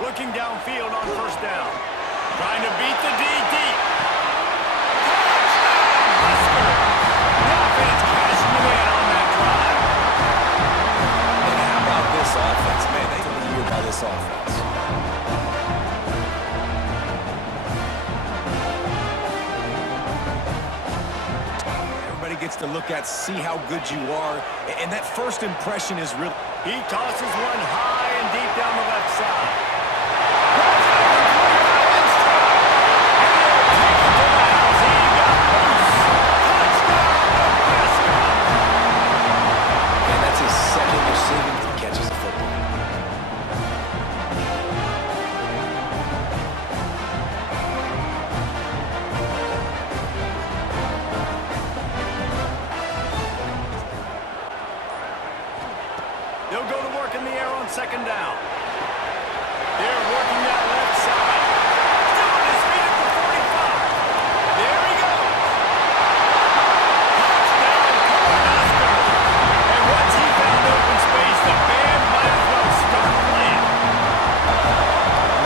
Looking downfield on first down. Trying to beat the D deep. The offense cashing it in on that drive. And how about this offense? Man, they can be by this offense. Everybody gets to look at, see how good you are, and that first impression is real. He tosses one high and deep down the left side. Second receiving if he catches the football. They'll go to work in the air on second down. They're working that left side. Still on his feet at the 45. There he goes. Touchdown, Nebraska. And once he found open space, the band might as well start playing.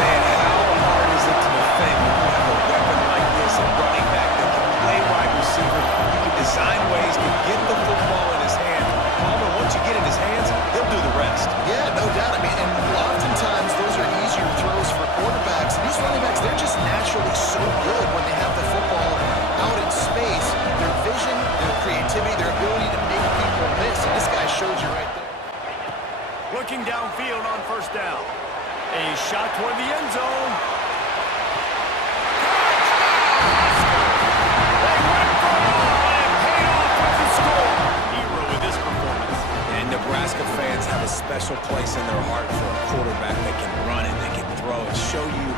Man, how hard is it to defend when you have a weapon like this, a running back that can play wide receiver? You can design ways to get the football in his hand. Palmer, once you get in his hands, he'll do the rest. Yeah, no doubt. I mean, and oftentimes those are easier throws for quarterbacks. These running backs, they're just naturally so good when they have the football out in space. Their vision, their creativity, their ability to make people miss. And this guy showed you right there. Looking downfield on first down. A shot toward the end zone. They went for it all, and it paid off with the score. Hero with this performance. And Nebraska fans have a special place in their heart for a quarterback that can run it, that can throw it, show you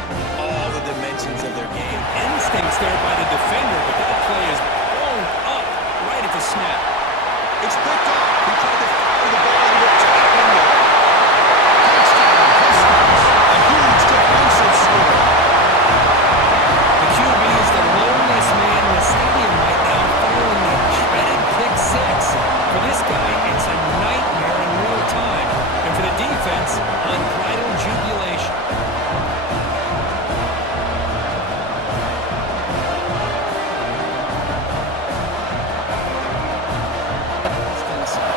all the dimensions of their game. Instincts there by the defender, but that play is blown up right at the snap. It's picked up. He tried to fire the ball into the top window. Touchdown, Huskers. A huge defensive score. The QB is the loneliest man in the stadium right now following the dreaded pick six. For this guy, it's a nightmare in real time. And for the defense, unbridled jubilation.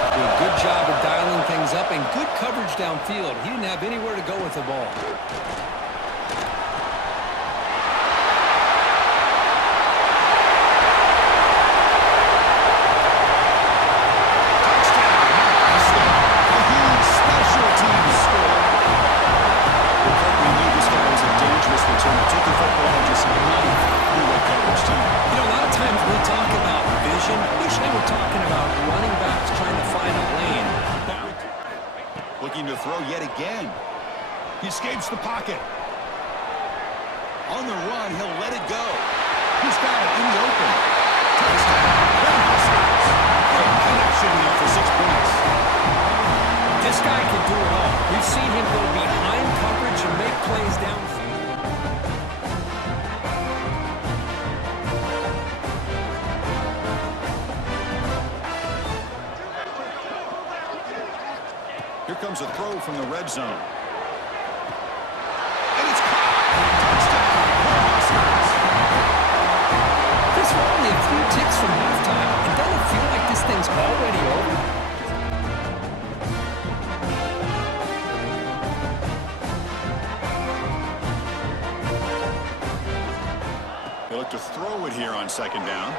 Did a good job of dialing things up and good coverage downfield. He didn't have anywhere to go with the ball. Throw yet again. He escapes the pocket. On the run, he'll let it go. He's got it in the open. Touchdown. Great connection there for 6 points. This guy can do it all. We've seen him go behind coverage and make plays downfield. Here comes a throw from the red zone. And it's caught. Touchdown. This were only a few ticks from halftime, and doesn't it feel like this thing's already over? They look to throw it here on second down.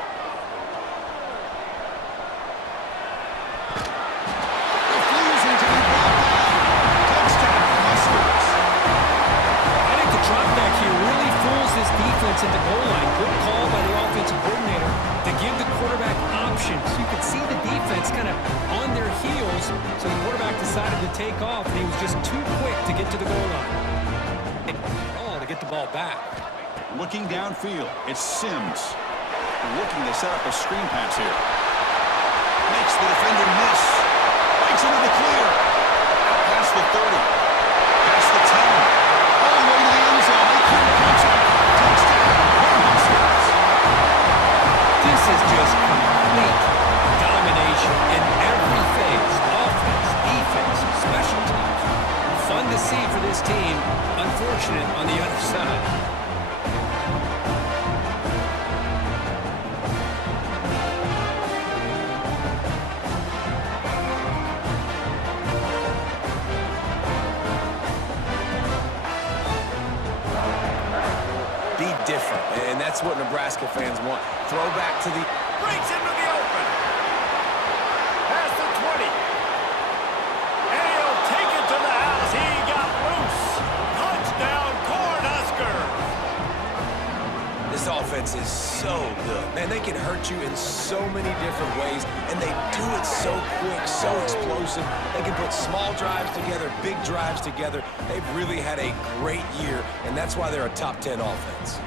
Defense at the goal line. Good call by the offensive coordinator to give the quarterback options. You could see the defense kind of on their heels, so the quarterback decided to take off, and he was just too quick to get to the goal line. To get the ball back. Looking downfield, it's Sims. Looking to set up a screen pass here. Makes the defender miss. Breaks into the clear. Out past the 30. Past the 10. All the way to the end zone. They can't catch it. This is just complete domination in every phase. Offense, defense, special teams. Fun to see for this team. Unfortunately, pushing it on the other side. Be different, and that's what Nebraska fans want. Throw back to the... Breaks into the open. Past the 20. And he'll take it to the house. He got loose. Touchdown, Cornhuskers. This offense is so good. Man, they can hurt you in so many different ways, and they do it so quick, so explosive. They can put small drives together, big drives together. They've really had a great year, and that's why they're a top 10 offense.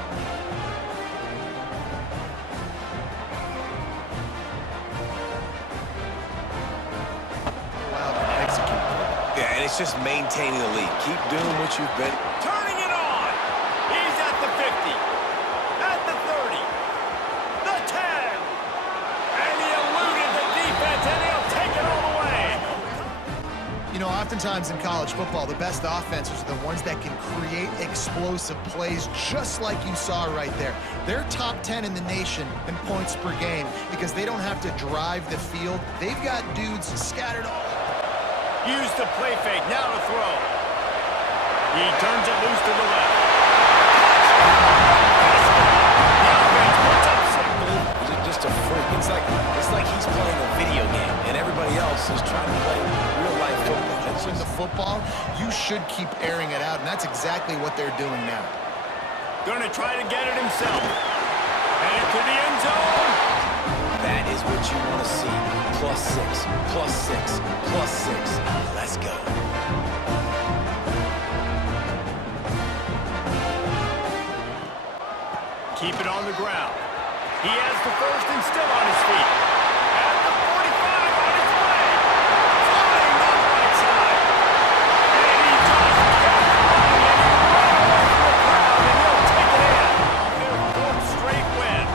Yeah, and it's just maintaining the lead. Keep doing what you've been. Turning it on. He's at the 50. At the 30. The 10. And he eluded the defense, and he'll take it all the way. You know, oftentimes in college football, the best offenses are the ones that can create explosive plays just like you saw right there. They're top 10 in the nation in points per game because they don't have to drive the field. They've got dudes scattered all. Used the play fake, now to throw. He turns it loose to the left. The offense puts up six. Just a freak. It's like he's playing a video game, and everybody else is trying to play real-life football. In the football, you should keep airing it out, and that's exactly what they're doing now. Gonna try to get it himself. And into the end zone. That is what you want to see. +6, +6, +6. Let's go. Keep it on the ground. He has the first and still on his feet. At the 45, on his way. Flying down the right side. And he just kept running, and he ran away from the crowd, and he'll take it in. Their fourth straight win.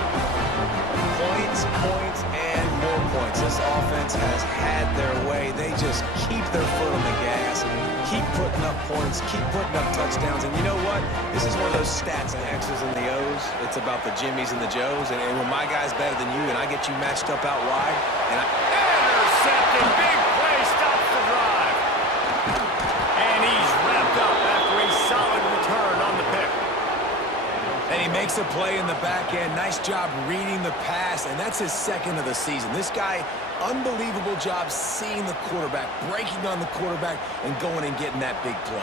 Points, points, and more points. This offense has had their way. They just keep their foot on the gas, keep putting up points, keep putting up touchdowns. And you know what? This is one of those stats, the X's and the O's. It's about the Jimmies and the Joes. And when my guy's better than you and I get you matched up out wide, and Intercepted. Big play stops the drive. And he's wrapped up after a solid return on the pick. And he makes a play in the back end. Nice job reading the pass, and that's his second of the season. This guy, unbelievable job seeing the quarterback, breaking on the quarterback, and going and getting that big play.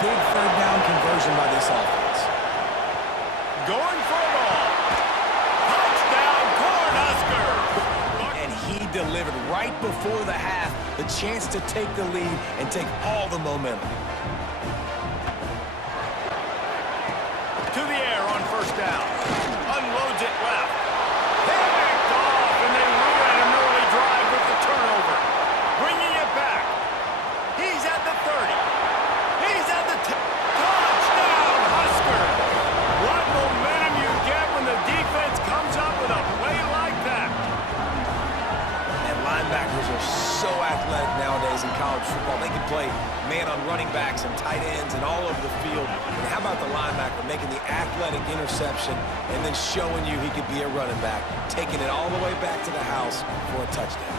Big third down conversion by this offense. Going for it all. Touchdown, Cornhuskers. And he delivered right before the half, the chance to take the lead and take all the momentum. To the air on first down. Unloads it left. Picked off, and they ruin an early drive with the turnover. Bringing it back. He's at the 30. He's at the 10. Touchdown, Huskers. What momentum you get when the defense comes up with a play like that. And linebackers are so athletic nowadays in college football. They can play man on running backs and tight ends and all over the field. And how about the linebacker making the athletic interception and then showing you he could be a running back, taking it all the way back to the house for a touchdown.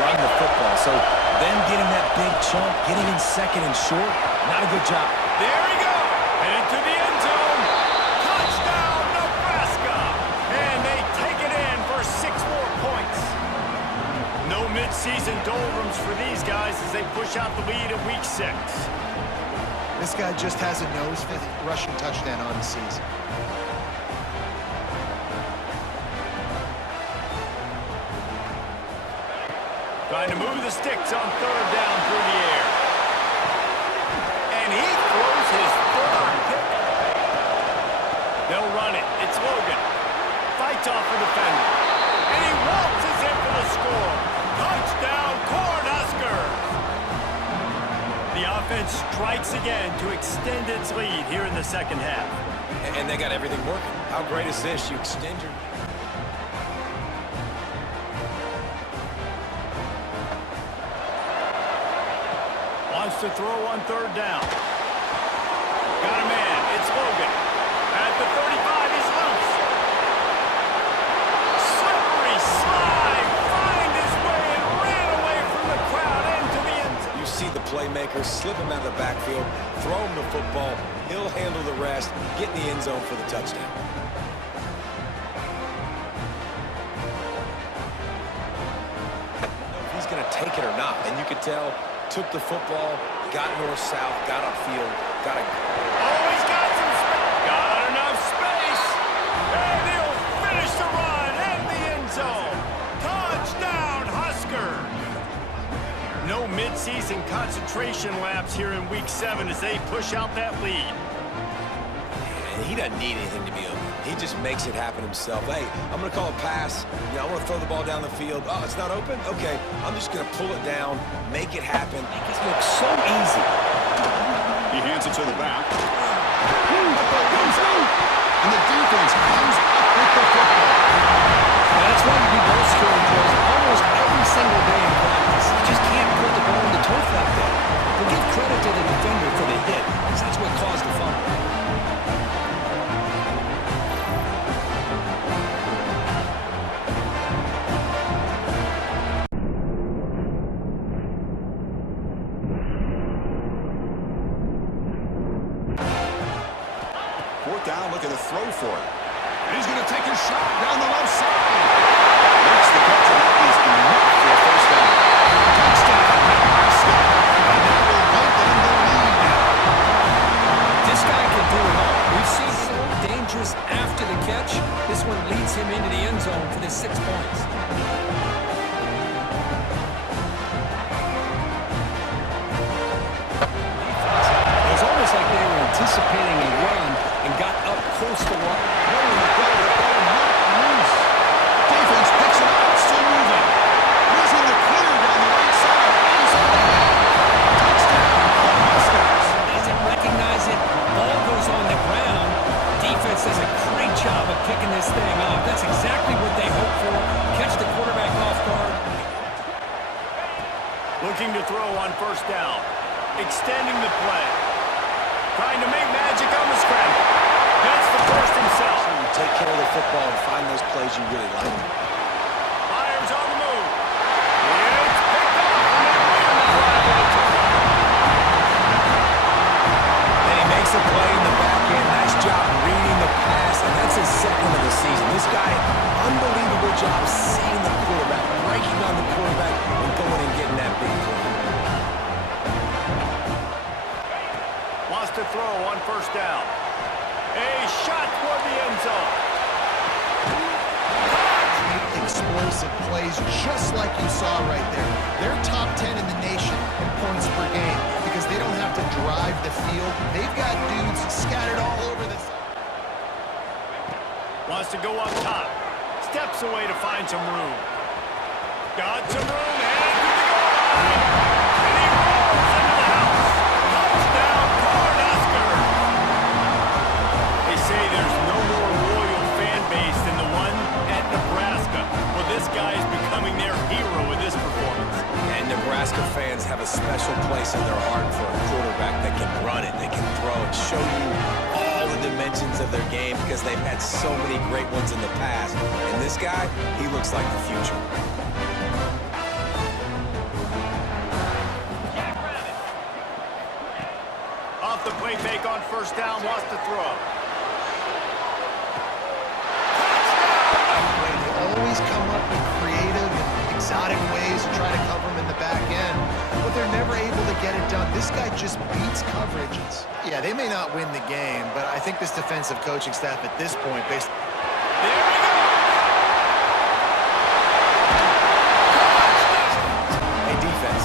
Run the football. So them getting that big chunk, getting in second and short, not a good job. There he goes. And into the end zone. Touchdown, Nebraska. And they take it in for 6 more points. No midseason doldrums for these guys as they push out the lead in week 6. This guy just has a nose for the rushing touchdown on the season. Trying to move the sticks on third down through the air. And he throws his third pick. They'll run it. It's Logan. Fights off the defender. And he waltzes in for the score. Touchdown, Cornhuskers. defense strikes again to extend its lead here in the second half. And they got everything working. How great is this? You extend your... Wants to throw on third down. Got a man. It's Logan. At the 35, he's loose. Slippery slide. Find his way and ran away from the crowd into the end zone. You see the playmaker slip him out of the backfield, throw him the football. He'll handle the rest, get in the end zone for the touchdown. If he's going to take it or not, and you could tell, took the football, got north-south, got upfield, got a... Oh, he's got some space. Got enough space. And he'll finish the run in the end zone. Touchdown, Huskers. No midseason concentration laps here in Week 7 as they push out that lead. And he doesn't need anything to be open. He just makes it happen himself. Hey, I'm going to call a pass. I want to throw the ball down the field. Oh, it's not open? Okay, I'm just going to pull it down, make it happen. Make it look so easy. He hands it to the back. Football comes out, and the defense comes up with the football. That's why you do ball scoring drills almost every single day in practice. You just can't put the ball in the turf like that. But give credit to the defender for the hit, because that's what caused the fumble. Fourth down, looking to throw for it. And he's going to take a shot down the left side. Makes the catch, and that is enough for a first down. Touchdown, Nebraska. And that will put them in the lead now. This guy can do it all. We've seen so dangerous after the catch. This one leads him into the end zone for the 6 points. It was almost like they were anticipating a run and got up close to one. Defense picks it up, still moving. Losing the clear down the right side. Inside the head. Touchdown, Huskers. Doesn't recognize it. Ball goes on the ground. Defense does a great job of picking this thing up. That's exactly what they hope for. Catch the quarterback off guard. Looking to throw on first down. Extending the play. Trying to make magic on the scramble. That's the first himself. You take care of the football and find those plays you really like. Fires on the move. It's picked up. And they win the drive with a touchdown. And he makes a play in the back end. Nice job reading the pass, and that's his second of the season. This guy, unbelievable job seeing the quarterback, breaking on the quarterback, and going and getting that big play. Wants to throw on first down. A shot toward the end zone. Explosive plays just like you saw right there. They're top 10 in the nation in points per game because they don't have to drive the field. They've got dudes scattered all over this. Wants to go up top. Steps away to find some room. Got some room. Headed to the goal line. And he rolls into the house. Touchdown, Cornhuskers. They say there's no more loyal fan base than the one at Nebraska. Well, this guy is becoming their hero with this performance. And Nebraska fans have a special place in their heart for a quarterback that can run it, that can throw it, show you all the dimensions of their game because they've had so many great ones in the past. And this guy, he looks like the future. Off the play fake on first down, wants to throw. They always come up with creative and exotic ways to try to cover them in the back end, but they're never able to get it done. This guy just beats coverages. Yeah, they may not win the game, but I think this defensive coaching staff at this point, based... There we go. Hey, defense,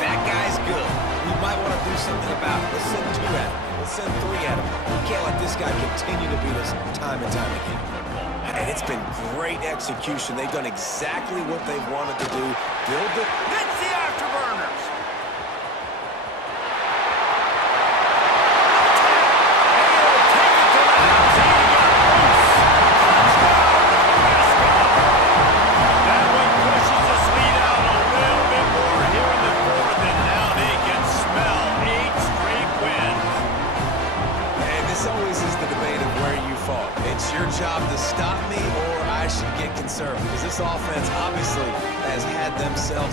that guy's good. We might want to do something about it. Let's send 2 at him. Let's send 3 at him. We can't let this guy continue to beat us time and time again. And it's been great execution. They've done exactly what they wanted to do. Build it. Hits the afterburners.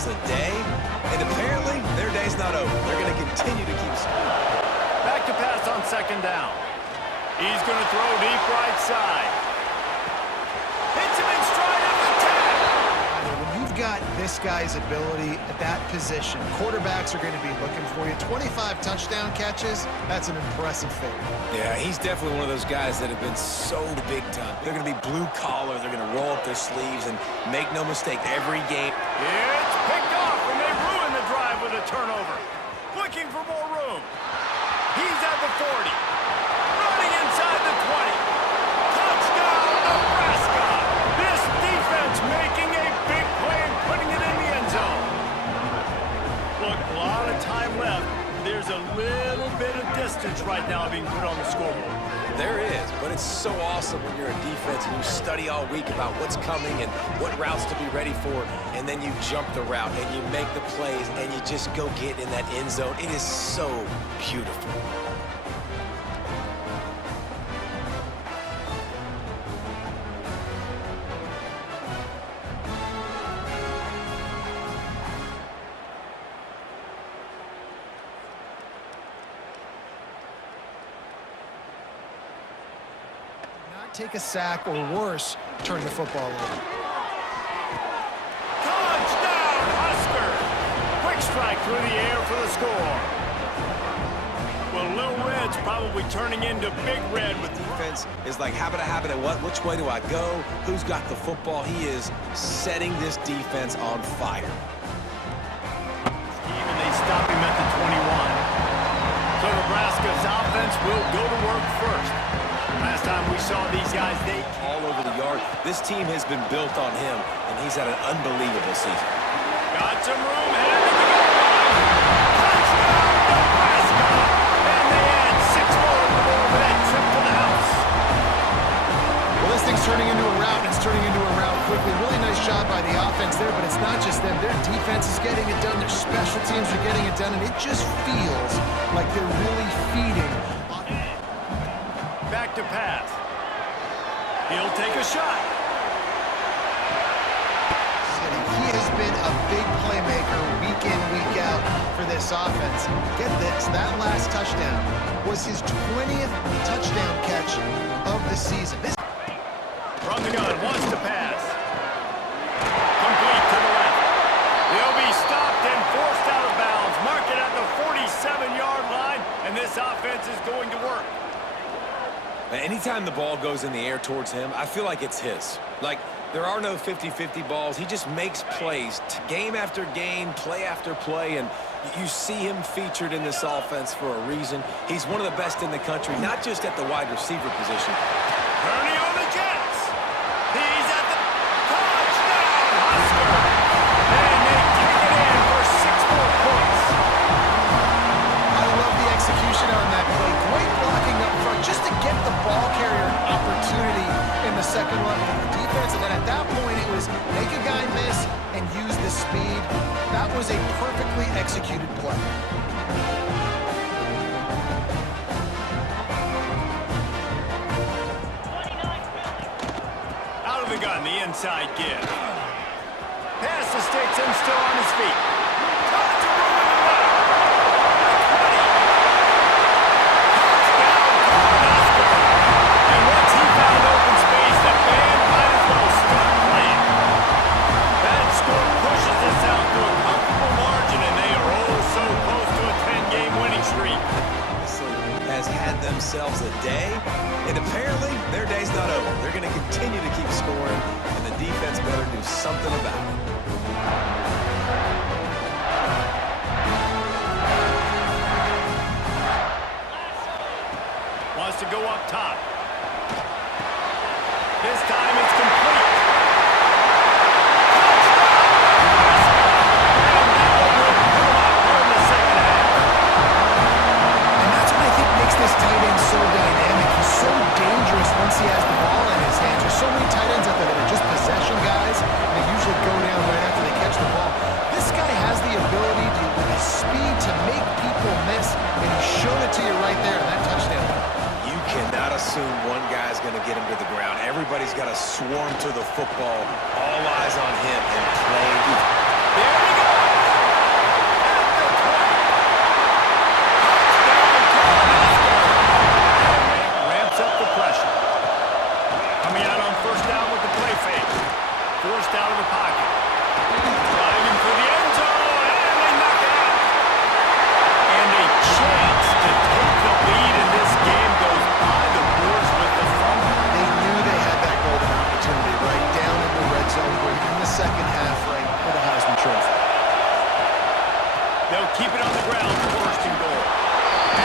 themselves a day, and apparently their day's not over. They're going to continue to keep scoring. Back to pass on second down. He's going to throw deep right side. Hits him in stride of the tackle. When you've got this guy's ability at that position, quarterbacks are going to be looking for you. 25 touchdown catches, that's an impressive figure. Yeah, he's definitely one of those guys that have been so big time. They're going to be blue collar. They're going to roll up their sleeves, and make no mistake, every game. It's picked off, and they ruin the drive with a turnover. Looking for more room. He's at the 40. Running inside the 20. Touchdown, Nebraska. This defense making a big play and putting it in the end zone. Look, a lot of time left. There's a little bit of distance right now being put on the scoreboard. There is, but it's so awesome when you're a defense and you study all week about what's coming and what routes to be ready for, and then you jump the route and you make the plays and you just go get in that end zone. It is so beautiful. Take a sack or worse, turn the football over. Touchdown, Husker! Quick strike through the air for the score. Well, Little Red's probably turning into Big Red with Defense is like habit of what? Which way do I go? Who's got the football? He is setting this defense on fire. Even they stop him at the 21. So Nebraska's offense will go to work first. Last time we saw these guys, they all over the yard. This team has been built on him, and he's had an unbelievable season. got some room, headed to the goal line. Touchdown, Nebraska! And they add 6 more with that trip to the house. Well, this thing's turning into a rout, and it's turning into a rout quickly. Really nice job by the offense there, but it's not just them. Their defense is getting it done. Their special teams are getting it done, and it just feels like they're really feeding. Back to pass. He'll take a shot. He has been a big playmaker week in, week out for this offense. Get this, that last touchdown was his 20th touchdown catch of the season. From the gun, wants to pass. Complete to the left. They'll be stopped and forced out of bounds. Mark it at the 47-yard line, and this offense is going to work. Anytime the ball goes in the air towards him, I feel like it's his. Like, there are no 50-50 balls. He just makes plays, game after game, play after play, and you see him featured in this offense for a reason. He's one of the best in the country, not just at the wide receiver position. Kearney on the Jets. He's at the touchdown, Husker. And they take it in for 6 more points. I love the execution on that play. Great blocking up front just to get the ball carrier opportunity in the second run of the defense. And then at that point, it was make a guy miss and use the speed. That was a perfectly executed play. Out of the gun, the inside give. Pass to sticks and still on his feet. Tons of room in the left. Touchdown, Husker. And once he found open space, the band might as well start playing. That score pushes us out to a comfortable margin, and they are oh so close to a 10-game winning streak. Has had themselves a day, and apparently their day's not over. They're going to continue to keep scoring, and the defense better do something about it. Wants to go up top. This time it's complete. This tight end so dynamic. He's so dangerous once he has the ball in his hands. There's so many tight ends out there that are just possession guys. They usually go down right after they catch the ball. This guy has the ability to, with his speed, to make people miss, and he showed it to you right there in that touchdown. You cannot assume one guy's going to get him to the ground. Everybody's got to swarm to the football. All eyes on him and play. There we go. They'll keep it on the ground for first and goal.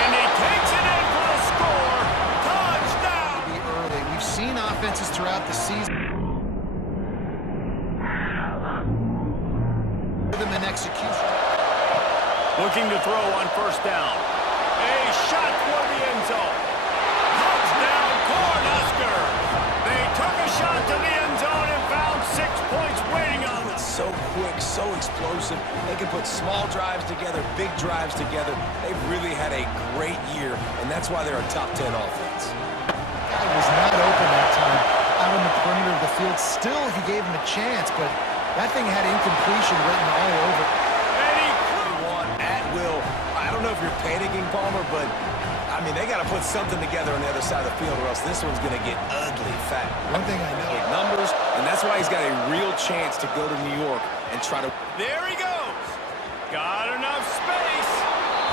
And he takes it in for a score. Touchdown! Early. We've seen offenses throughout the season. Rhythm and execution. Looking to throw on first down. A shot toward the end zone. Touchdown, Cornhuskers! They took a shot to the end zone and found 6 points waiting on them. So quick, so explosive. They can put small drives together, big drives together. They've really had a great year, and that's why they're a top 10 offense. Guy was not open that time out on the perimeter of the field. Still, he gave him a chance, but that thing had incompletion written all over. And he One at will. I don't know if you're panicking, Palmer, but I mean, they got to put something together on the other side of the field, or else this one's going to get ugly fat. One thing I know. Get numbers, and that's why he's got a real chance to go to New York and try to. There he goes. Got enough space.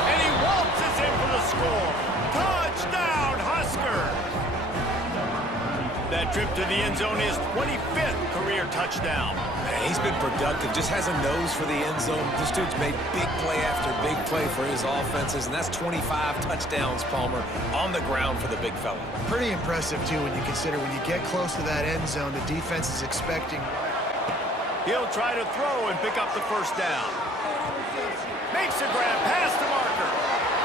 And he waltzes in for the score. Touchdown, Huskers. That trip to the end zone is 25th career touchdown. Man, he's been productive, just has a nose for the end zone. This dude's made big play after big play for his offenses, and that's 25 touchdowns, Palmer, on the ground for the big fella. Pretty impressive, too, when you consider when you get close to that end zone, the defense is expecting. He'll try to throw and pick up the first down. Makes a grab past the marker.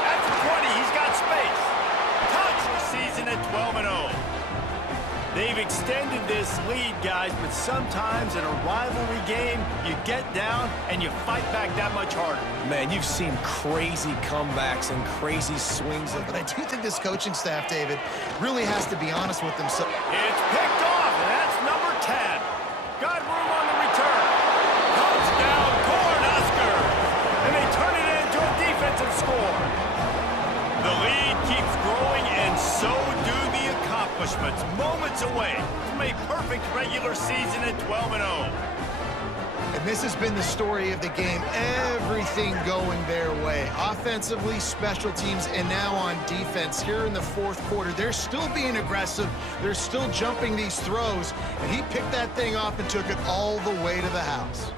At the 20, he's got space. Touch the season at 12-0. They've extended this lead, guys, but sometimes in a rivalry game, you get down and you fight back that much harder. Man, you've seen crazy comebacks and crazy swings. But I do think this coaching staff, David, really has to be honest with themselves. It's picked off, and that's number 10. Got room on the return. Touchdown, Cornhuskers! And they turn it into a defensive score. The lead keeps growing, and so do the accomplishments. Moments away from a perfect regular season at 12-0. And this has been the story of the game. Everything going their way. Offensively, special teams, and now on defense. Here in the fourth quarter, they're still being aggressive. They're still jumping these throws. And he picked that thing off and took it all the way to the house.